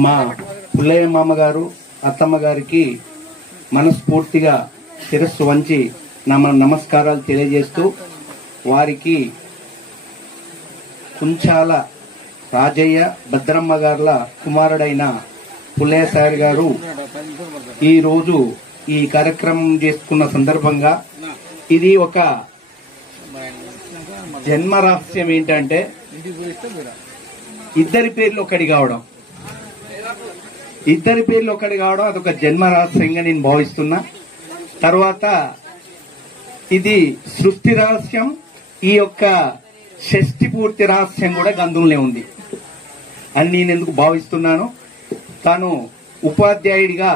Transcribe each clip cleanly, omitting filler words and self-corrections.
మా పుల్లయ్య మామగారు అత్తమ్మ గారికి మనస్ఫూర్తిగా శిరస్సు వంచి నమస్కారాలు తెలియజేస్తూ వారికి కుంచాల రాజయ్య భద్రమ్మ గారుల కుమారుడైన పుల్లయ్య సార్ గారు ఈరోజు ఈ కార్యక్రమం చేసుకున్న సందర్భంగా ఇది ఒక జన్మ రహస్యం ఏంటంటే ఇద్దరి పేర్లు ఒకటి కావడం అదొక జన్మ రహస్యంగా నేను భావిస్తున్నా. తర్వాత ఇది సృష్టి రహస్యం, ఈ యొక్క షష్ఠి పూర్తి రహస్యం కూడా గంధంలో ఉంది అని నేను ఎందుకు భావిస్తున్నాను. తాను ఉపాధ్యాయుడిగా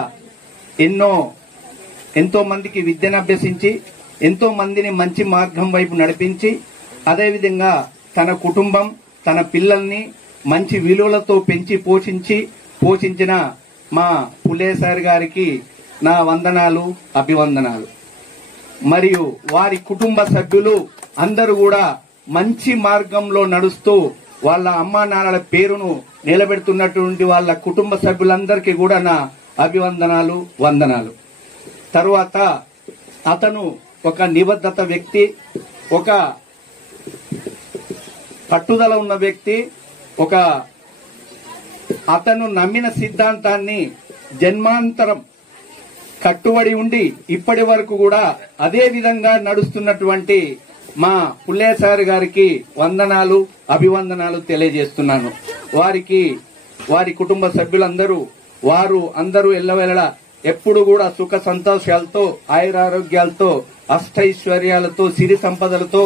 ఎంతో మందికి విద్యను అభ్యసించి ఎంతో మందిని మంచి మార్గం వైపు నడిపించి అదేవిధంగా తన కుటుంబం తన పిల్లల్ని మంచి విలువలతో పెంచి పోషించిన మా పుల్లయ్య సార్ గారికి నా వందనాలు అభివందనాలు. మరియు వారి కుటుంబ సభ్యులు అందరూ కూడా మంచి మార్గంలో నడుస్తూ వాళ్ళ అమ్మా నాన్నల పేరును నిలబెడుతున్నటువంటి వాళ్ళ కుటుంబ సభ్యులందరికీ కూడా నా అభివందనాలు వందనాలు. తరువాత అతను ఒక నిబద్ధత వ్యక్తి, ఒక పట్టుదల ఉన్న వ్యక్తి, అతను నమ్మిన సిద్ధాంతాన్ని జన్మాంతరం కట్టుబడి ఉండి ఇప్పటి వరకు కూడా అదే విధంగా నడుస్తున్నటువంటి మా పుల్లయ్య సార్ గారికి వందనాలు అభివందనాలు తెలియజేస్తున్నాను. వారి కుటుంబ సభ్యులందరూ అందరూ ఎల్లవేళలా ఎప్పుడు కూడా సుఖ సంతోషాలతో ఆయురారోగ్యాలతో అష్టైశ్వర్యాలతో సిరి సంపదలతో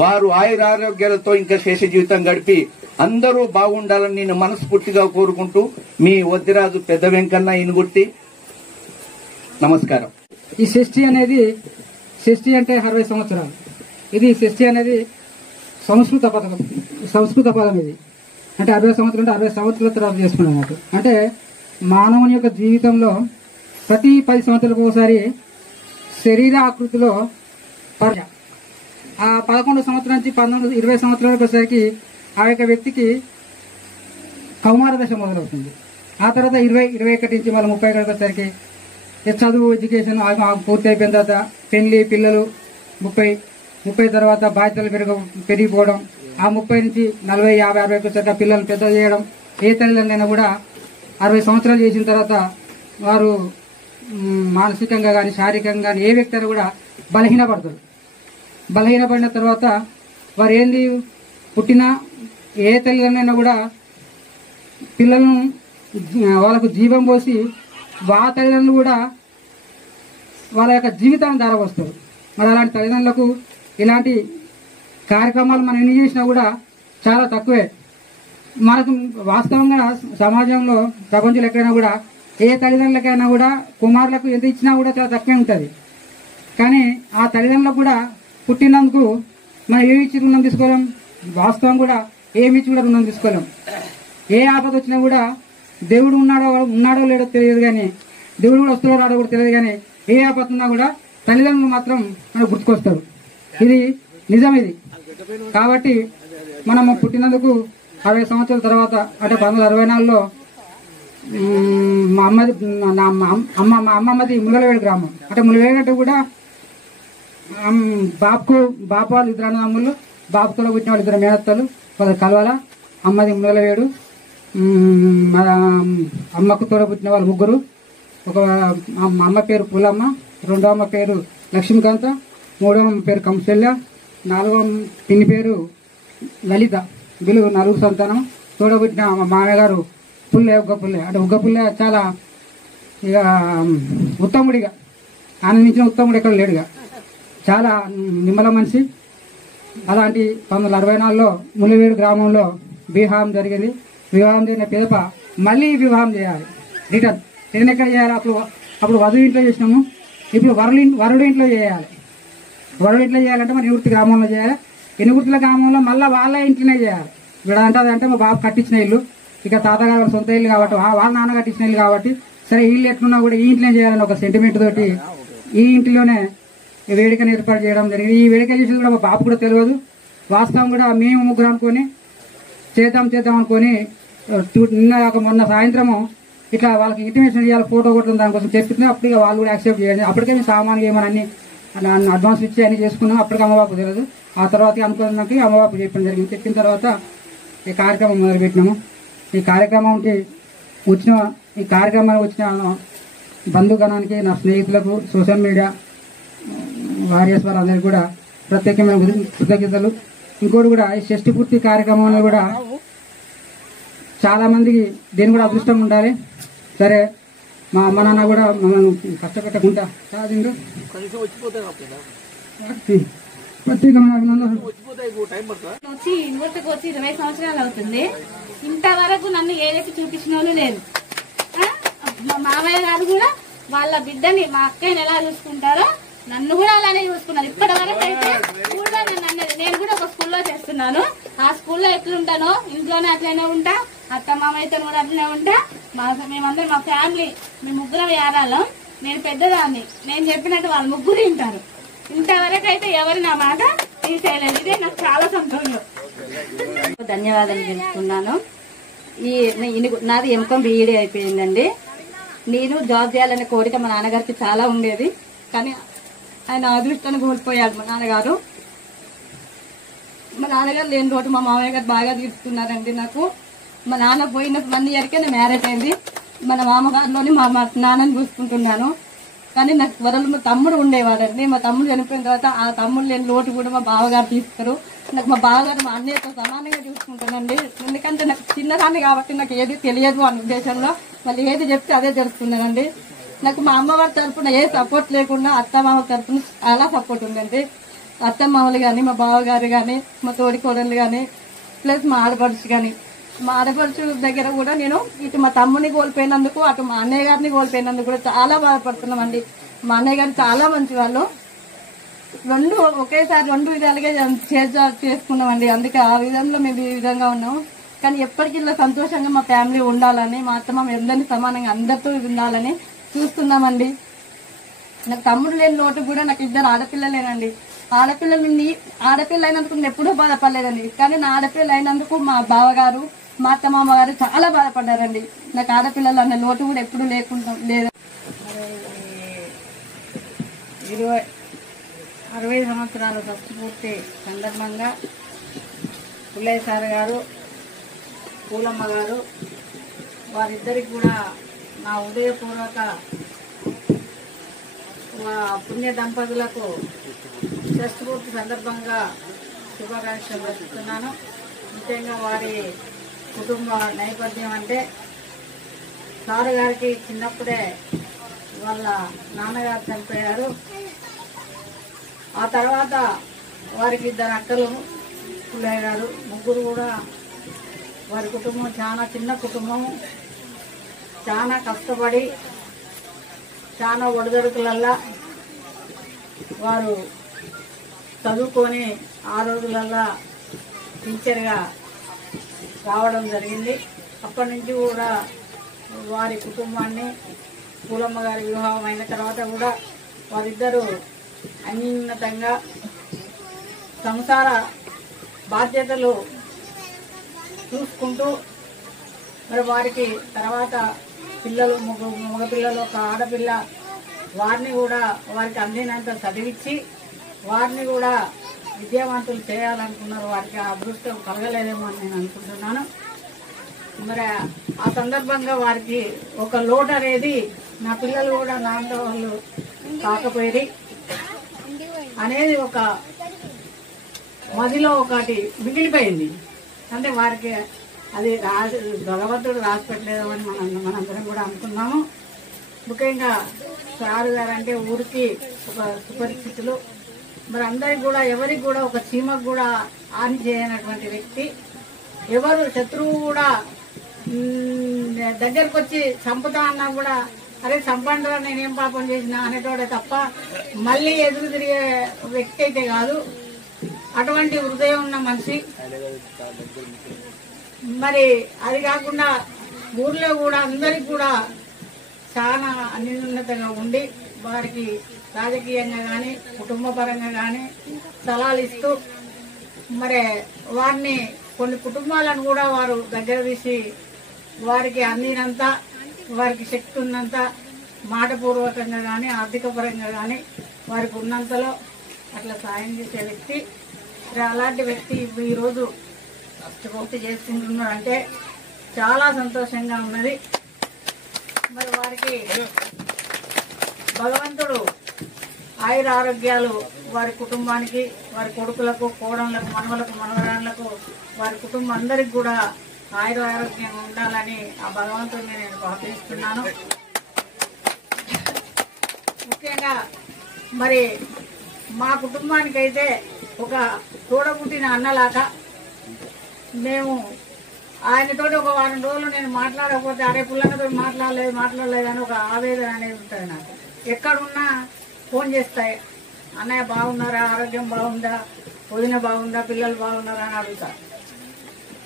వారు ఆయురారోగ్యాలతో ఇంకా శేష జీవితం గడిపి అందరూ బాగుండాలని నేను మనస్ఫూర్తిగా కోరుకుంటూ మీ వద్దిరాజు పెద్ద వెంకన్న ఇనుగుర్తి. నమస్కారం. ఈ షష్ఠి అంటే 60 సంవత్సరాలు. ఇది షష్ఠి అనేది సంస్కృత పదం. ఇది అంటే 60 సంవత్సరాలు అంటే 60 సంవత్సరాల తర్వాత చేసుకున్నట్టు. అంటే మానవుని యొక్క జీవితంలో ప్రతి 10 సంవత్సరాలకు ఒకసారి శరీర ఆకృతిలో ఆ 11 సంవత్సరం నుంచి 19-20 సంవత్సరాలకు వచ్చేసరికి ఆ యొక్క వ్యక్తికి కౌమార దశ మొదలవుతుంది. ఆ తర్వాత 20-21 నుంచి మళ్ళీ 30 వచ్చేసరికి చదువు ఎడ్యుకేషన్ పూర్తి అయిపోయిన తర్వాత పెళ్లి పిల్లలు 30 తర్వాత బాధ్యతలు పెరిగిపోవడం, ఆ 30 నుంచి 40-50 వచ్చేసరికి పిల్లలు పెద్ద చేయడం. ఏ తల్లిదండ్రులైనా కూడా 60 సంవత్సరాలు చేసిన తర్వాత వారు మానసికంగా కానీ శారీరకంగా కానీ ఏ వ్యక్తి అయినా కూడా బలహీనపడతారు. బలహీనపడిన తర్వాత వారు ఏంది పుట్టిన ఏ తల్లిదండ్రులైనా కూడా పిల్లలను వాళ్ళకు జీవం పోసి ఆ తల్లిదండ్రులు కూడా వాళ్ళ యొక్క జీవితాన్ని ధారపోస్తారు. మరి అలాంటి తల్లిదండ్రులకు ఇలాంటి కార్యక్రమాలు మనం ఎన్ని చేసినా కూడా చాలా తక్కువే. మనకు వాస్తవంగా సమాజంలో ప్రపంచంలో ఎక్కడైనా కూడా ఏ తల్లిదండ్రులకైనా కూడా కుమారులకు ఎంత ఇచ్చినా కూడా చాలా తక్కువే ఉంటుంది. కానీ ఆ తల్లిదండ్రులకు కూడా పుట్టినందుకు మనం ఏమి ఇచ్చి రుణం తీసుకోలేం. వాస్తవం కూడా ఏమి ఇచ్చి కూడా రుణం తీసుకోలేం. ఏ ఆపద వచ్చినా కూడా దేవుడు ఉన్నాడో లేడో తెలియదు, కానీ దేవుడు కూడా వస్తున్నాడో రాడో కూడా తెలియదు, కానీ ఏ ఆపద ఉన్నా కూడా తల్లిదండ్రులు మాత్రం మనకు గుర్తుకొస్తారు. ఇది నిజం. ఇది కాబట్టి మనం పుట్టినందుకు 60 సంవత్సరాల తర్వాత అంటే 1964లో మా అమ్మమ్మది ములవేడు గ్రామం. అంటే ములవేడు అంటే కూడా బాపు వాళ్ళు 2 అన్నదమ్ములు, బాపుతో పుట్టిన వాళ్ళు 2 మేనత్తలు, వాళ్ళు కలవాల. అమ్మది ములవేడు, అమ్మకు తోడ పుట్టిన వాళ్ళు 3. ఒక అమ్మ పేరు పులమ్మ, 2వ అమ్మ పేరు లక్ష్మీకాంత, 3వ అమ్మ పేరు కంసల్య, 4వ పిన్ని పేరు లలిత. వీళ్ళు 4 సంతానం. తోడబుట్టిన మా మామయ్య గారు ఉగ్గపుల్లె. అంటే ఉగ్గపుల్లె చాలా ఇక ఉత్తముడిగా ఆనందించిన ఉత్తముడు ఎక్కడ లేడుగా, చాలా నిమ్మల మనిషి. అలాంటి 1964లో ములివేడు గ్రామంలో వివాహం జరిగింది. వివాహం జరిగిన పిదప మళ్ళీ వివాహం చేయాలి. రిటర్న్ ఎక్కడ చేయాలి? అప్పుడు వధువు ఇంట్లో చేసినాము, ఇప్పుడు వరుడు ఇంట్లో చేయాలి. వరుడు ఇంట్లో చేయాలంటే మరి ఎనుగుర్తి గ్రామంలో చేయాలి. ఎనుగుర్తిల గ్రామంలో మళ్ళీ వాళ్ళ ఇంట్లోనే చేయాలి. వీడంటే మా బాబు కట్టించిన ఇల్లు, ఇక తాతగారు సొంత ఇల్లు కాబట్టి వాళ్ళ నాన్న కట్టించిన ఇల్లు కాబట్టి సరే ఇల్లు ఎట్లున్నా కూడా ఈ ఇంట్లోనే చేయాలని ఒక సెంటిమెంట్ తోటి ఈ ఇంటిలోనే వేడుకను ఏర్పాటు చేయడం జరిగింది. ఈ వేడుక చేసేది కూడా మా బాబు కూడా తెలియదు. వాస్తవం కూడా మేము 3 అనుకొని చేద్దాం అనుకొని నిన్న మొన్న సాయంత్రము ఇట్లా వాళ్ళకి ఇంటిమేషన్ చేయాలి, ఫోటో కొట్టడం దానికోసం చెప్పినా అప్పుడు ఇక వాళ్ళు కూడా యాక్సెప్ట్ చేయండి. అప్పటికే మేము సామాన్లు ఏమని అన్ని అడ్వాన్స్ ఇచ్చి అన్ని చేసుకున్నాం. అప్పటికి అమ్మబాబు తెలియదు. ఆ తర్వాత అనుకున్నాకి అమ్మబాబు చెప్పడం జరిగింది. చెప్పిన తర్వాత ఈ కార్యక్రమం మొదలుపెట్టినాము. ఈ కార్యక్రమానికి వచ్చిన బంధుగణానికి, నా స్నేహితులకు, సోషల్ మీడియా వారియర్స్ వారందరికీ కూడా ప్రత్యేకమైన కృతజ్ఞతలు. ఇంకోటి కూడా ఈ షష్ఠి పూర్తి కార్యక్రమంలో కూడా చాలా మందికి దీని కూడా అదృష్టం ఉండాలి. సరే, మా అమ్మ నాన్న కూడా మమ్మల్ని కష్టపెట్టకుండా వచ్చి యూనివర్సిటీకి వచ్చి 20 సంవత్సరాలు అవుతుంది. ఇంతవరకు నన్ను ఏదైతే చూపించిన వాళ్ళు లేదు. మా మామయ్య గారు కూడా వాళ్ళ బిడ్డని, మా అక్కయ్యని ఎలా చూసుకుంటారో నన్ను కూడా అలానే చూసుకున్నారు. ఇప్పటి వరకు అయితే స్కూల్లో నన్ను అన్నది, నేను కూడా ఒక స్కూల్లో చేస్తున్నాను. ఆ స్కూల్లో ఎట్లుంటానో ఇంట్లోనే అట్లనే ఉంటా, అత్త మామయ్యతో కూడా అట్లనే ఉంటా. మేమందరం మా ఫ్యామిలీ, మేము ముగ్గురం యారాలం. నేను పెద్దదాన్ని, నేను చెప్పినట్టు వాళ్ళు ముగ్గురు వింటారు. ఇంతవరకు అయితే ఎవరు నా మాట తీసేయలేదు. ఇదే నాకు చాలా సంతోషం. ధన్యవాదాలు తెలుపుతున్నాను. నాది ఎంకాం బీఈడీ అయిపోయిందండి. నేను జాబ్ చేయాలనే కోరిక మా నాన్నగారికి చాలా ఉండేది, కానీ ఆయన అదృష్టాన్ని కోల్పోయాడు. మా నాన్నగారు లేని రోడ్డు మా మామయ్య గారు బాగా తీర్చుకున్నారండి నాకు. మా నాన్న పోయిన 1 ఇయర్కే నా మ్యారేజ్ అయింది. మన మామగారిలోని మా నాన్నని చూసుకుంటున్నాను. కానీ నాకు త్వరలో మా తమ్ముడు ఉండేవాడండి. మా తమ్ముడు చనిపోయిన తర్వాత ఆ తమ్ముడు లేని లోటు కూడా మా బావగారు తీస్తారు. నాకు మా బావగారు మా అన్నయ్యతో సమానంగా చూసుకుంటానండి. ఎందుకంటే నాకు చిన్నదాన్ని కాబట్టి నాకు ఏది తెలియదు అనే ఉద్దేశంలో వాళ్ళు ఏది చెప్తే అదే తెలుసుకున్నానండి. నాకు మా అమ్మవారి తరఫున ఏ సపోర్ట్ లేకుండా అత్తమామ తరఫున చాలా సపోర్ట్ ఉందండి. అత్తమామలు కానీ, మా బావగారు కానీ, మా తోడి కోడళ్ళు కానీ, ప్లస్ మా ఆడపడుచు కానీ. మా ఆడపడుచు దగ్గర కూడా నేను ఇటు మా తమ్ముని కోల్పోయినందుకు, అటు మా అన్నయ్య గారిని కోల్పోయినందుకు కూడా చాలా బాధపడుతున్నామండి. మా అన్నయ్య గారు చాలా మంచి వాళ్ళు. ఒకేసారి 2 విధాలుగా చేసుకున్నామండి. అందుకే ఆ విధంలో మేము ఈ విధంగా ఉన్నాం. కానీ ఎప్పటికీ ఇలా సంతోషంగా మా ఫ్యామిలీ ఉండాలని, మా అత్త మామ అందరినీ సమానంగా అందరితో ఉండాలని చూస్తున్నామండి. నాకు తమ్ముడు లేని లోటు కూడా నాకు 2 ఆడపిల్లలేనండి. ఆడపిల్ల అయినందుకు నేను ఎప్పుడూ బాధపడలేదండి. కానీ నా ఆడపిల్ల అయినందుకు మా బావగారు, మా అత్త మామగారు చాలా బాధపడ్డారండి. నాకు ఆడపిల్లలు అనే లోటు కూడా ఎప్పుడు లేకుండా లేదు. 60 సంవత్సరాల పూర్తి సందర్భంగా పుల్లయ్య సార్ గారు, పూలమ్మ గారు వారిద్దరికి కూడా నా ఉదయపూర్వక పుణ్య దంపతులకు షష్ఠపూర్తి సందర్భంగా శుభాకాంక్షలు చెప్తున్నాను. ముఖ్యంగా వారి కుటుంబ నేపథ్యం అంటే సారు గారికి చిన్నప్పుడే వాళ్ళ నాన్నగారు చనిపోయారు. ఆ తర్వాత వారికి 2 అక్కలు, పుల్లయ్య గారు, ముగ్గురు కూడా. వారి కుటుంబం చాలా చిన్న కుటుంబం. చాలా కష్టపడి చాలా ఒడిదొడుకులల్లా వారు చదువుకొని ఆ రోజులల్లా టీచర్గా రావడం జరిగింది. అప్పటి నుంచి కూడా వారి కుటుంబాన్ని, పూలమ్మ గారి వివాహం అయిన తర్వాత కూడా వారిద్దరూ అన్యూన్నతంగా సంసార బాధ్యతలు చూసుకుంటూ మరి వారికి తర్వాత పిల్లలు, మగపిల్లలు, ఒక ఆడపిల్ల, వారిని కూడా వారికి అందినంత చదివించి వారిని కూడా విద్యావంతులు చేయాలనుకున్నారు. వారికి ఆ అదృష్టం కలగలేదేమో అని నేను అనుకుంటున్నాను. మరి ఆ సందర్భంగా వారికి ఒక లోటు అనేది, నా పిల్లలు కూడా నాతో వాళ్ళు కాకపోయేది అనేది ఒక మదిలో ఒకటి మిగిలిపోయింది. అంటే వారికి అది భగవంతుడు రాసి పెట్టలేదు అని మనందరం కూడా అనుకున్నాము. ముఖ్యంగా సారు గారు అంటే ఊరికి ఒక సుపరిచితులు. మరి అందరికి కూడా, ఎవరికి కూడా ఒక చీమకు కూడా హాని చేయనటువంటి వ్యక్తి. ఎవరు శత్రువు కూడా దగ్గరకు వచ్చి చంపుతా అన్నా కూడా అరే చంపండి, నేనేం పాపం చేసినా అనేటోడే తప్ప మళ్ళీ ఎదురు తిరిగే వ్యక్తి అయితే కాదు. అటువంటి హృదయం ఉన్న మనిషి. మరి అది కాకుండా ఊర్లో కూడా అందరికి కూడా చాలా అన్యోన్యతగా ఉండి వారికి రాజకీయంగా కానీ, కుటుంబ పరంగా కానీ సలహాలు ఇస్తూ మరి వారిని కొన్ని కుటుంబాలను కూడా వారు దగ్గర తీసి వారికి అందినంత, వారికి శక్తి ఉన్నంత మాటపూర్వకంగా కానీ ఆర్థిక పరంగా కానీ వారికి ఉన్నంతలో అట్లా సాయం చేసే వ్యక్తి. అలాంటి వ్యక్తి ఈరోజు పూర్తి చేసుకుంటున్నాడంటే చాలా సంతోషంగా ఉన్నది. మరి వారికి భగవంతుడు ఆయుర ఆరోగ్యాలు వారి కుటుంబానికి, వారి కొడుకులకు, కోడళ్లకు, మనవలకు, మనవరాళ్లకు, వారి కుటుంబం అందరికి కూడా ఆయుర ఆరోగ్యంగా ఉండాలని ఆ భగవంతుడిని నేను ప్రార్థిస్తున్నాను. ముఖ్యంగా మరి మా కుటుంబానికైతే ఒక తోడబుట్టిన అన్నలాగా మేము ఆయనతోటి ఒక వారం రోజులు నేను మాట్లాడకపోతే అరే పుల్లన్నతో మాట్లాడలేదు అని ఒక ఆవేదన అనేది ఉంటుంది నాకు. ఎక్కడున్నా ఫోన్ చేస్తాయి, అన్నయ్య బాగున్నారా, ఆరోగ్యం బాగుందా, వదిన బాగుందా, పిల్లలు బాగున్నారా అని అడుగుతారు.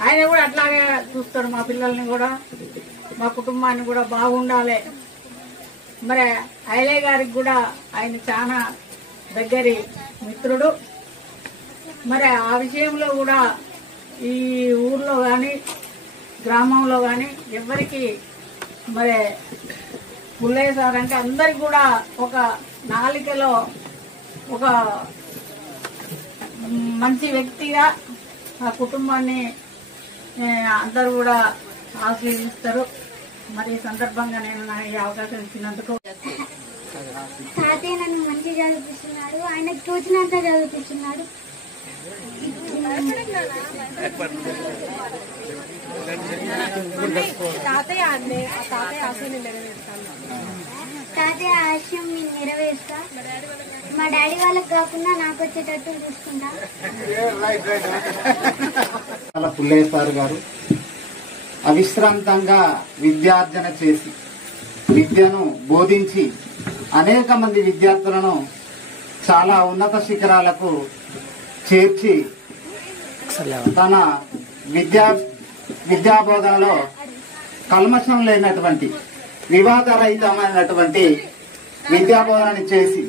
ఆయన కూడా అట్లాగే చూస్తాడు, మా పిల్లల్ని కూడా మా కుటుంబాన్ని కూడా బాగుండాలి. మరి ఐలే గారికి కూడా ఆయన చాలా దగ్గరి మిత్రుడు. మరి ఆ విషయంలో కూడా ఈ ఊర్లో కానీ గ్రామంలో కానీ ఎవరికి మరి పుల్లయ్య సార్ అంటే అందరికి కూడా ఒక నాలికలో ఒక మంచి వ్యక్తిగా ఆ కుటుంబాన్ని అందరూ కూడా ఆశీర్వదిస్తారు. మరి ఈ సందర్భంగా నేను ఈ అవకాశం ఇచ్చినందుకు. తాతయ్య నన్ను మంచి చదివిస్తున్నాడు, ఆయనకు తోచినంత చదివిస్తున్నాడు. తాతయ్య ఆశయం నేను నెరవేరుస్తా. మా డాడీ వాళ్ళకి కాకుండా నాకు వచ్చేటట్టు చూసుకుంటా. పుల్లయ్య సార్ గారు అవిశ్రాంతంగా విద్యార్జన చేసి విద్యను బోధించి అనేక మంది విద్యార్థులను చాలా ఉన్నత శిఖరాలకు చేర్చి తన విద్యాబోధనలో కల్మషం లేనటువంటి వివాదరహితమైనటువంటి విద్యాబోధనని చేసి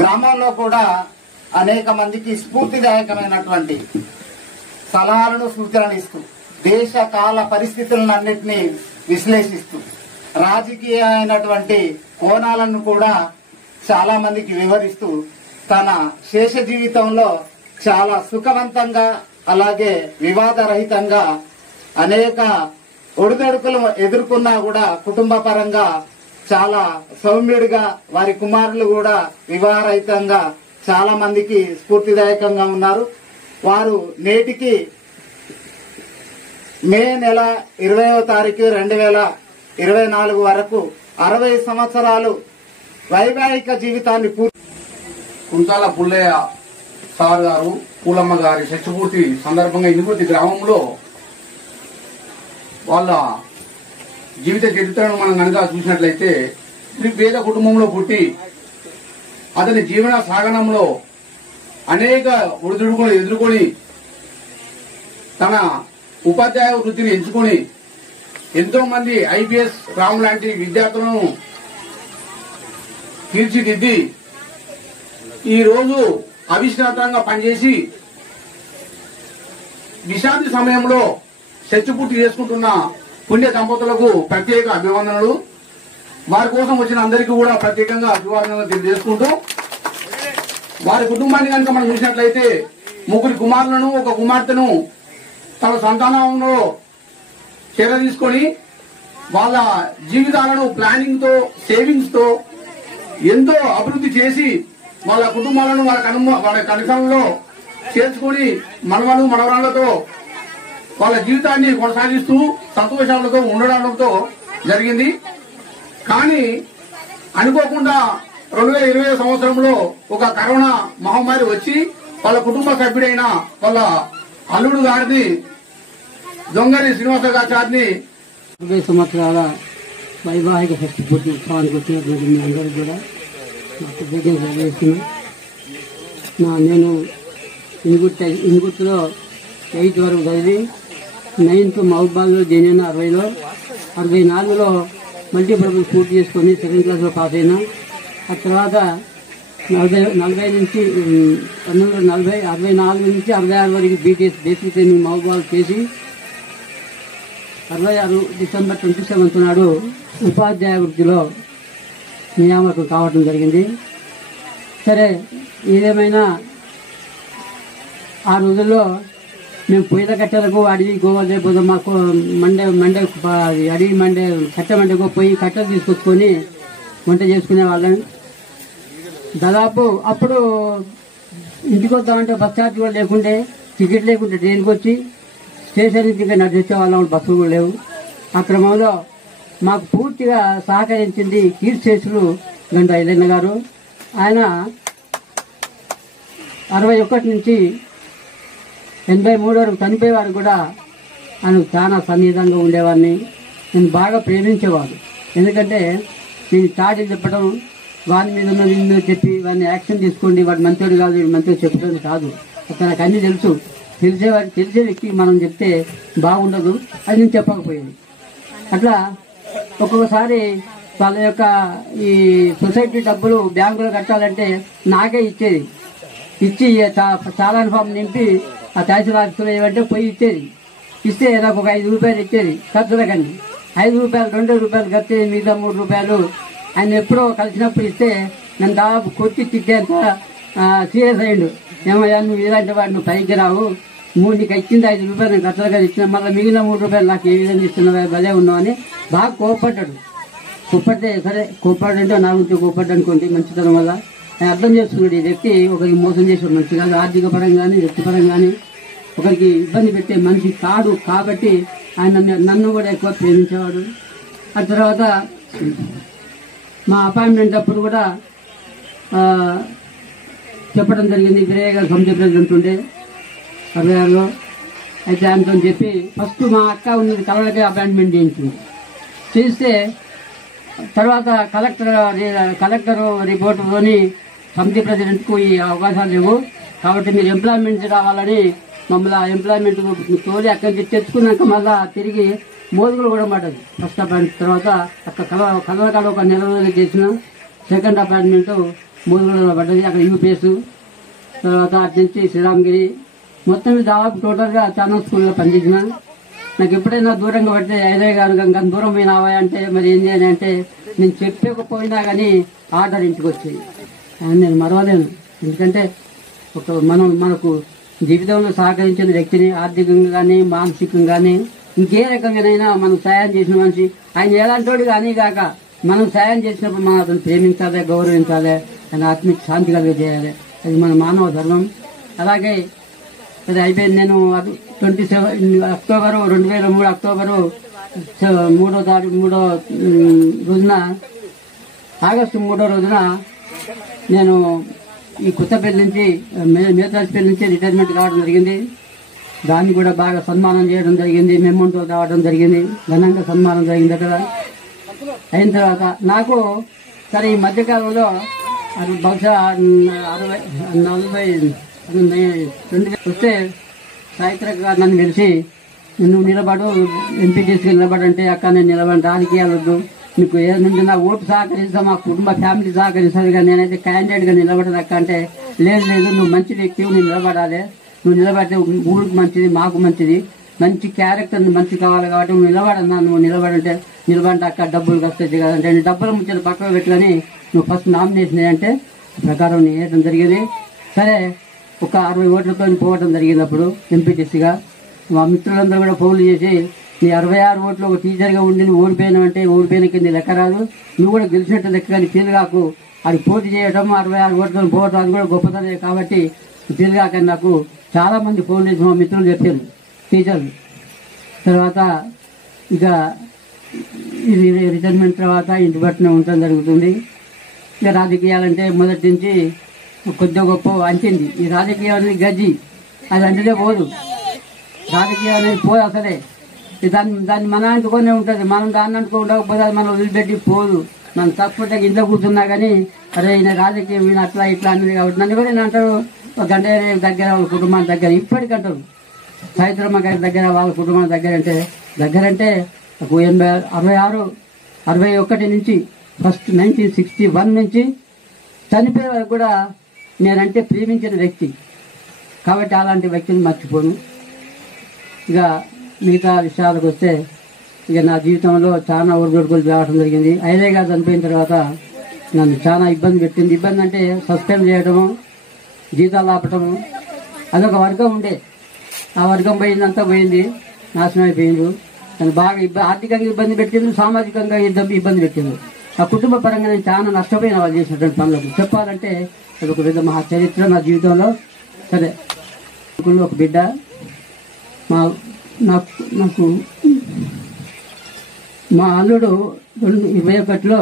గ్రామాల్లో కూడా అనేక మందికి స్ఫూర్తిదాయకమైనటువంటి సలహాలను, సూచనలు ఇస్తూ దేశ కాల పరిస్థితులన్నింటినీ విశ్లేషిస్తూ రాజకీయ అయినటువంటి కోణాలను కూడా చాలా మందికి వివరిస్తూ తన శేష జీవితంలో చాలా సుఖవంతంగా అలాగే వివాదరహితంగా అనేక ఒడిదొడుకులు ఎదుర్కొన్నా కూడా కుటుంబ పరంగా చాలా సౌమ్యుడిగా వారి కుమారులు కూడా వివాహరహితంగా చాలా మందికి స్ఫూర్తిదాయకంగా ఉన్నారు. వారు నేటికి మే నెల 20వ తారీఖు 2024 వరకు 60 సంవత్సరాలు వైవాహిక జీవితాన్ని కుంచాల పుల్లయ్య సార్ గారు, పూలమ్మ గారి షష్ఠపూర్తి సందర్భంగా ఇందుపూర్తి గ్రామంలో వాళ్ళ జీవిత చరిత్రను మనం కనుక చూసినట్లయితే పేద కుటుంబంలో పుట్టి అతని జీవన సాగనంలో అనేక ఒడిదుడుకులు ఎదుర్కొని తన ఉపాధ్యాయ వృత్తిని ఎంచుకొని ఎంతో మంది ఐపీఎస్ రామ్ లాంటి విద్యార్థులను తీర్చిదిద్ది ఈ రోజు అవిశ్రాంతంగా పనిచేసి విశ్రాంతి సమయంలో షష్ఠపూర్తి చేసుకుంటున్న పుణ్య దంపతులకు ప్రత్యేక అభివందనలు. వారి కోసం వచ్చిన అందరికీ కూడా ప్రత్యేకంగా అభివాదనలు తెలియజేసుకుంటూ వారి కుటుంబాన్ని కనుక మనం చూసినట్లయితే 3 కుమారులను 1 కుమార్తెను తన సంతానంలో చర్య తీసుకొని వాళ్ళ జీవితాలను ప్లానింగ్ తో, సేవింగ్స్ తో ఎంతో అభివృద్ధి చేసి వాళ్ళ కుటుంబాలను వాళ్ళ కనీసంలో చేర్చుకొని మనవలు మనవరాళ్లతో వాళ్ళ జీవితాన్ని కొనసాగిస్తూ సంతోషాలతో ఉండడంతో జరిగింది. కానీ అనుకోకుండా 2020 సంవత్సరంలో ఒక కరోనా మహమ్మారి వచ్చి వాళ్ళ కుటుంబ సభ్యుడైన వాళ్ళ అల్లుడు గారిని దొంగరి శ్రీనివాసరాచారిని 20 సంవత్సరాల వైవాహిక షష్ఠపూర్తి ఉత్సవానికి వచ్చినటువంటి మీ అందరూ కూడా నాకు కృతజ్ఞతలు తెలియజేస్తున్నాను. నేను ఇన్గుర్తిలో 8th వరకు చదివి 9th మహబూబాద్లో జేఎన్ 60లో 64లో మల్టీపర్పస్ పూర్తి చేసుకొని 2nd క్లాస్లో పాస్ అయినా. ఆ తర్వాత 40 నుంచి 64 నుంచి 66 వరకు బీటీఎస్ బేసిక్ ట్రైనింగ్ మహబూబాద్ చేసి 66 డిసెంబర్ 27 నాడు ఉపాధ్యాయ వృత్తిలో నియామకం కావడం జరిగింది. సరే, ఏదేమైనా ఆ రోజుల్లో మేము పొయ్యిల కట్టెలకు అడవి గోవాలే పోదాం, మాకు మండే అడవి కట్టె మండకు పోయి కట్టెలు తీసుకొచ్చుకొని వంట చేసుకునే వాళ్ళం. దాదాపు అప్పుడు ఇంటికి వద్దామంటే బస్ ఛార్జ్ కూడా లేకుంటే, టికెట్ లేకుంటే ట్రైన్కి వచ్చి స్టేషన్ నుంచి నడిచే వాళ్ళం, బస్సులు కూడా లేవు. ఆ క్రమంలో మాకు పూర్తిగా సహకరించింది కీర్తిశేషులు గంట ఐలన్న గారు. ఆయన 61 నుంచి 83 వరకు చనిపోయే వారు కూడా ఆయన చాలా సన్నిహితంగా ఉండేవాడిని. నేను బాగా ప్రేమించేవాడు. ఎందుకంటే నేను చాటి చెప్పడం, వాని మీద ఉన్న చెప్పి వాడిని యాక్షన్ తీసుకోండి, వాడు మంచోడు కాదు, వీడు మంచోడు చెప్పడం కాదు. నాకు అన్ని తెలుసు. తెలిసే వ్యక్తి మనం చెప్తే బాగుండదు, అది నేను చెప్పకపోయేది. అట్లా ఒక్కొక్కసారి వాళ్ళ యొక్క ఈ సొసైటీ డబ్బులు బ్యాంకులో కట్టాలంటే నాకే ఇచ్చేది. ఇచ్చి చాలా ఫామ్ నింపి ఆ తహసీల్ ఆఫీసులో ఏమంటే పోయి ఇచ్చేది. ఇస్తే నాకు ఒక 5 రూపాయలు ఇచ్చేది ఖర్చులకండి. 5 రూపాయలు 2 రూపాయలు ఖర్చు, మిగతా 3 రూపాయలు ఆయన ఎప్పుడో కలిసినప్పుడు ఇస్తే నన్ను దాదాపు కొట్టి తిట్టేంత సీరియస్ అయ్యిండు. ఏమయ్యా నువ్వు ఇలాంటి వాడు, నువ్వు పైకి రావు, నీకు ఇచ్చింది 5 రూపాయలు నేను ఖర్చులుగా ఇచ్చిన, మళ్ళీ మిగిలిన 3 రూపాయలు నాకు ఏ విధంగా ఇస్తున్నావు, భలే ఉన్నావు అని బాగా కోప్పడ్డాడు. కోప్పడితే సరే, కోప్పడంటే నా గురించి కోప్పడ్డా అనుకోండి, మంచితనం వల్ల ఆయన అర్థం చేసుకున్నాడు. ఈ వ్యక్తి ఒకరికి మోసం చేసాడు, మంచి కాదు, ఆర్థిక పరంగా కానీ వ్యక్తిపరంగా కానీ ఒకరికి ఇబ్బంది పెట్టే మనిషి కాదు. కాబట్టి ఆయన నన్ను కూడా ఎక్కువ ప్రేమించేవాడు. ఆ తర్వాత మా అపాయింట్మెంట్ అప్పుడు కూడా చెప్పడం జరిగింది. వీరయ్య గారు సంస్థ ప్రెసిడెంట్ ఉండే 66లో. అయితే ఆయనతో చెప్పి ఫస్ట్ మా అక్క ఉన్నది కలవలకే అపాయింట్మెంట్ చేయించింది. చేస్తే తర్వాత కలెక్టర్ రిపోర్టులోని సమితి ప్రెసిడెంట్కు ఈ అవకాశాలు లేవు, కాబట్టి మీరు ఎంప్లాయ్మెంట్ రావాలని మమ్మల్ని ఆ ఎంప్లాయ్మెంట్ తోలి అక్కడి నుంచి తెచ్చుకున్నాక మళ్ళా తిరిగి మోదుగులు కూడా పడ్డది ఫస్ట్ అపాయింట్మెంట్. తర్వాత అక్కడ కలవకాడ ఒక నెల రోజులు చేసిన సెకండ్ అపాయింట్మెంట్ మోదుగులలో పడ్డది, అక్కడ యూపీఎస్. తర్వాత అటు నుంచి శ్రీరామగిరి, మొత్తం దాదాపు టోటల్గా చాలా స్కూల్లో పనిచేసిన. నాకు ఎప్పుడైనా దూరంగా పడితే ఐదయ్య గారు ఇంకా దూరం పోయినావా అంటే మరి ఏం చేయాలి అంటే నేను చెప్పకపోయినా కానీ ఆర్డర్ ఇంటికి వచ్చేది. నేను మరవలేను. ఎందుకంటే మనకు జీవితంలో సహకరించిన వ్యక్తిని ఆర్థికంగా కానీ మానసికంగా కానీ ఇంకే రకంగానైనా మనం సాయం చేసిన మనిషి ఆయన ఎలాంటి కానీ కాక మనం సాయం చేసినప్పుడు మనం అతను ప్రేమించాలి, గౌరవించాలి, ఆయన ఆత్మీయ శాంతి కలిగి చేయాలి. అది మన మానవ ధర్మం. అలాగే అది అయిపోయింది. నేను 27 అక్టోబరు 2003 అక్టోబరు 3వ రోజున, ఆగస్టు 3వ రోజున నేను ఈ కొత్తపల్లి నుంచి మేతాజ్పల్లి నుంచి రిటైర్మెంట్ కావడం జరిగింది. దాన్ని కూడా బాగా సన్మానం చేయడం జరిగింది, మెమోంటో రావడం జరిగింది, ఘనంగా సన్మానం జరిగింది అక్కడ. అయిన తర్వాత నాకు సరే ఈ మధ్యకాలంలో అది బహుశా 40 వస్తే సాయిత్రక గారు నన్ను పిలిచి నువ్వు నిలబడు, ఎంపీటీసీకి నిలబడంటే అక్క నేను నిలబడి రాజకీయాలు వద్దు, మీకు ఏదంటే నా ఓటు సహకరిస్తా, మా కుటుంబ ఫ్యామిలీ సహకరిస్తుంది, కానీ నేనైతే క్యాండిడేట్గా నిలబడదు అక్క అంటే లేదు నువ్వు మంచి వ్యక్తి, నువ్వు నిలబడాలి, నువ్వు నిలబడితే ఊరికి మంచిది, మాకు మంచిది, మంచి క్యారెక్టర్ మంచి కావాలి కాబట్టి నువ్వు నిలబడన్నా, నువ్వు నిలబడంటే నిలబడి అక్క డబ్బులు వస్తాయి కదంటే డబ్బుల ముచ్చట పక్కన పెట్టుకొని నువ్వు ఫస్ట్ నామినేషన్ అంటే ప్రకారం వేయడం జరిగింది. సరే ఒక 60 ఓట్లతో పోవడం జరిగింది. అప్పుడు ఎంపీటీసీగా మా మిత్రులందరూ కూడా ఫోన్లు చేసి నీ 66 ఓట్లు ఒక టీచర్గా ఉండి నువ్వు ఓడిపోయినావంటే ఓడిపోయిన కింద లెక్క రాదు, నువ్వు కూడా గెలిచినట్టు లెక్క కానీ ఫీల్గాకు, అది పోటీ చేయడం 66 ఓట్లతో పోవడం అది కూడా గొప్పతనే కాబట్టి ఫీల్గాక నాకు చాలా మంది ఫోన్ చేసి మా మిత్రులు చెప్పారు టీచర్లు. తర్వాత ఇక ఇది రిటైర్మెంట్ తర్వాత ఇంటి పట్టున ఉండటం జరుగుతుంది. ఇక రాజకీయాలంటే మొదటి నుంచి కొద్దిగా గొప్ప అంచింది. ఈ రాజకీయం అనేది గజ్జి, అది అంటేనే పోదు, రాజకీయం అనేది పోదు అసలే. దాన్ని మన అంటుకొనే ఉంటుంది, మనం దాన్ని అంటుకోకపోతే అది మనం వదిలిపెట్టి పోదు. మనం తక్కువ ఇంట్లో కూర్చున్నా కానీ అరే ఈయన రాజకీయం ఈయన అట్లా ఇట్లా అనేది కాబట్టి నన్ను కూడా నేను అంటారు గంట దగ్గర వాళ్ళ కుటుంబానికి దగ్గర ఇప్పటికంటారు, సాయిత్రమ్మ గారి దగ్గర వాళ్ళ కుటుంబానికి దగ్గర అంటే 61 నుంచి ఫస్ట్ 1961 నుంచి చనిపోయే వరకు కూడా నేనంటే ప్రేమించిన వ్యక్తి కాబట్టి అలాంటి వ్యక్తిని మర్చిపోను. ఇక మిగతా విషయాలకు వస్తే ఇక నా జీవితంలో చాలా ఒడిదొడుకులు రావడం జరిగింది. ఐదే గారు చనిపోయిన తర్వాత నన్ను చాలా ఇబ్బంది పెట్టింది. ఇబ్బంది అంటే సస్పెండ్ చేయడము, జీతాలు ఆపటము, అదొక వర్గం ఉండే. ఆ వర్గం పోయిందంతా పోయింది, నాశనం అయిపోయింది. నన్ను బాగా ఆర్థికంగా ఇబ్బంది పెట్టింది, సామాజికంగా ఇబ్బంది పెట్టింది. ఆ కుటుంబ పరంగా నేను చాలా నష్టపోయిన వాళ్ళు చేసినటువంటి పనులకు. చెప్పాలంటే అదొక పెద్ద మహా చరిత్ర నా జీవితంలో. సరే, ఒక బిడ్డ నాకు మా అల్లుడు 2021లో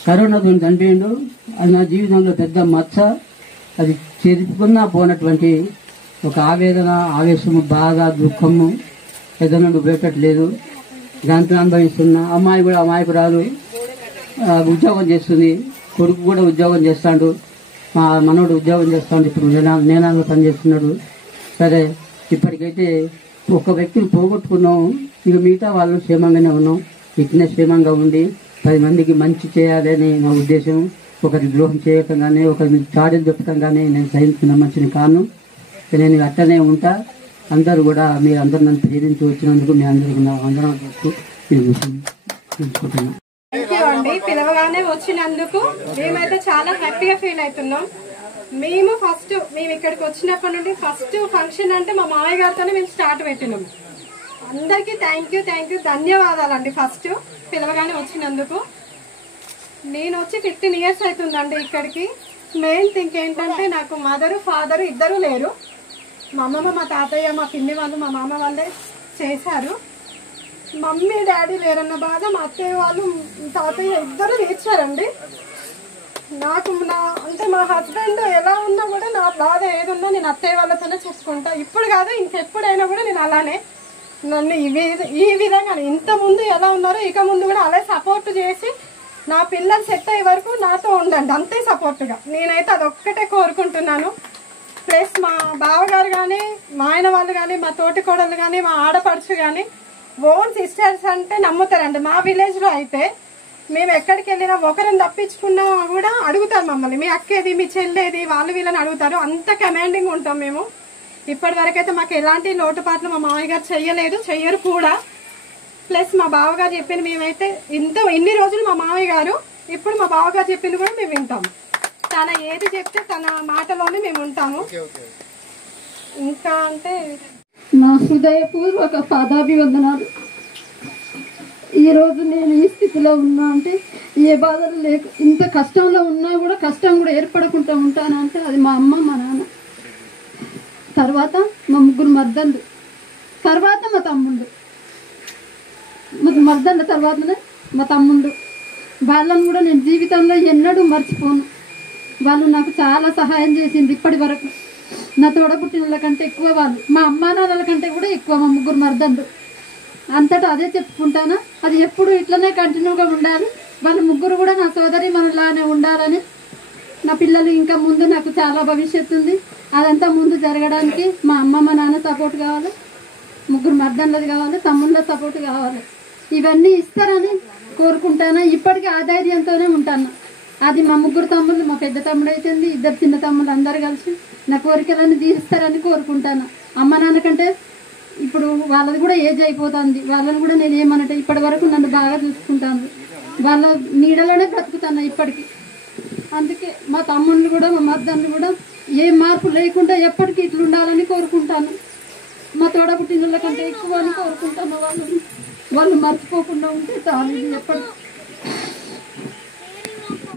కరోనాతో చనిపోయిండు. అది నా జీవితంలో పెద్ద మచ్చ. అది చెరుపుకున్నా పోనటువంటి ఒక ఆవేదన, ఆవేశము, బాధ, దుఃఖము ఏదైనా ఉపయోగట్లేదు. దాంతో అనుభవిస్తున్నా. అమ్మాయి కూడా అమాయకురాలు, ఉద్యోగం చేస్తుంది. కొడుకు కూడా ఉద్యోగం చేస్తాడు. మా మనోడు ఉద్యోగం చేస్తాడు. ఇప్పుడు నేనాల్లో పనిచేస్తున్నాడు. సరే, ఇప్పటికైతే ఒక వ్యక్తిని పోగొట్టుకున్నాము. ఇక మిగతా వాళ్ళు క్షేమంగానే ఉన్నాం. ఇట్నే క్షేమంగా ఉండి 10 మందికి మంచి చేయాలని నా ఉద్దేశం. ఒకరి ద్రోహం చేయటం కానీ, ఒకరి చాడీలు చెప్పటం కానీ నేను సహించుకున్న మంచిని కాను. నేను అట్టనే ఉంటా. అందరూ కూడా మీరు అందరూ నన్ను ప్రేరించి వచ్చినందుకు మీ అందరికీ నా వందనాలు చెప్తూ తెలుసుకుంటున్నాను. అండి, పిలవగానే వచ్చినందుకు మేమైతే చాలా హ్యాపీగా ఫీల్ అవుతున్నాం. మేము ఇక్కడికి వచ్చినప్పటి నుండి ఫస్ట్ ఫంక్షన్ అంటే మా మామయ్య గారితోనే మేము స్టార్ట్ పెట్టినాం. అందరికీ థ్యాంక్ యూ ధన్యవాదాలండి. ఫస్ట్ పిలవగానే వచ్చినందుకు. నేను వచ్చి 15 years అవుతుందండి ఇక్కడికి. మెయిన్ థింక్ ఏంటంటే నాకు మదరు ఫాదరు ఇద్దరు లేరు. మా అమ్మమ్మ, మా తాతయ్య, మా పిన్ని వాళ్ళు, మా మామ వాళ్ళే చేశారు. మమ్మీ డాడీ లేరన్న బాధ మా అత్తయ్య వాళ్ళు, తాతయ్య ఇద్దరు తీర్చారండి. నాకు అంటే మా హస్బెండ్ ఎలా ఉన్నా కూడా నా బాధ ఏదున్నా నేను అత్తయ్య వాళ్ళతోనే చెప్పుకుంటా. ఇప్పుడు కాదు, ఇంకెప్పుడైనా కూడా నేను అలానే నన్ను ఈ విధంగా ఇంత ముందు ఎలా ఉన్నారో ఇక ముందు కూడా అలాగే సపోర్ట్ చేసి నా పిల్లలు సెట్ అయ్యే వరకు నాతో ఉండండి, అంతే సపోర్ట్గా. నేనైతే అదొక్కటే కోరుకుంటున్నాను. ప్లస్ మా బావగారు కానీ, మా ఆయన వాళ్ళు కానీ, మా తోటి కోడలు కానీ, మా ఆడపడుచు కానీ ఓన్ సిస్టర్స్ అంటే నమ్ముతారండి. మా విలేజ్లో అయితే మేము ఎక్కడికి వెళ్ళినా ఒకరిని తప్పించుకున్నా కూడా అడుగుతారు మమ్మల్ని, మీ అక్కేది, మీ చెల్లేది, వాళ్ళు వీళ్ళని అడుగుతారు. అంత కమాండింగ్ ఉంటాం మేము. ఇప్పటి వరకైతే మాకు ఎలాంటి లోటుపాట్లు మా మామయ్య గారు చెయ్యరు కూడా. ప్లస్ మా బావగారు చెప్పింది మేమైతే ఇన్ని రోజులు మా మామయ్య గారు, ఇప్పుడు మా బావగారు చెప్పింది కూడా మేము వింటాము. తన ఏది చెప్తే తన మాటలోనే మేము ఉంటాము. ఇంకా అంటే నా హృదయపూర్వక పాదాభివందనాలు. ఈరోజు నేను ఈ స్థితిలో ఉన్నా అంటే ఏ బాధలు లేక, ఇంత కష్టంలో ఉన్నా కూడా కష్టం కూడా ఏర్పడకుండా ఉంటానంటే అది మా అమ్మ, మా నాన్న, తర్వాత మా 3 మర్దళ్ళు, తర్వాత మా తమ్ముడు, మర్దళ్ళ తర్వాతనే మా తమ్ముడు. వాళ్ళని కూడా నేను జీవితంలో ఎన్నడూ మర్చిపోను. వాళ్ళు నాకు చాలా సహాయం చేసింది ఇప్పటి వరకు. నా తోడపుట్టినల కంటే ఎక్కువ వాళ్ళు, మా అమ్మా నాన్నల కంటే కూడా ఎక్కువ మా 3 మర్దళ్ళు. అంతటా అదే చెప్పుకుంటాను. అది ఎప్పుడు ఇట్లనే కంటిన్యూగా ఉండాలి. వాళ్ళ 3 కూడా నా సోదరి మనలానే ఉండాలని. నా పిల్లలు ఇంకా ముందు నాకు చాలా భవిష్యత్తు ఉంది. అదంతా ముందు జరగడానికి మా అమ్మ, మా నాన్న సపోర్ట్ కావాలి, 3 మర్దళ్ళది కావాలి, తమ్ముళ్ళ సపోర్ట్ కావాలి. ఇవన్నీ ఇస్తారని కోరుకుంటాను. ఇప్పటికీ ఆధైర్యంతోనే ఉంటాను. అది మా 3 తమ్ముళ్ళు, మా పెద్ద తమ్ముడు అయితే 2 చిన్న తమ్ముళ్ళు అందరు కలిసి నా కోరికలను తీరుస్తారని కోరుకుంటాను. అమ్మ నాన్న కంటే ఇప్పుడు వాళ్ళది కూడా ఏజ్ అయిపోతుంది. వాళ్ళని కూడా నేను ఏమన్నట్టు ఇప్పటి వరకు నన్ను బాగా చూసుకుంటాను. వాళ్ళ నీడలోనే బ్రతుకుతాను ఇప్పటికీ. అందుకే మా తమ్ముళ్ళు కూడా, మా మర్దళ్ళు కూడా ఏ మార్పు లేకుండా ఎప్పటికీ ఇట్లా ఉండాలని కోరుకుంటాను. మా తోడపుట్టినోళ్ళ కంటే ఎక్కువ అని కోరుకుంటాను. వాళ్ళు మర్చిపోకుండా ఉంటే చాలు. ఎప్పటికీ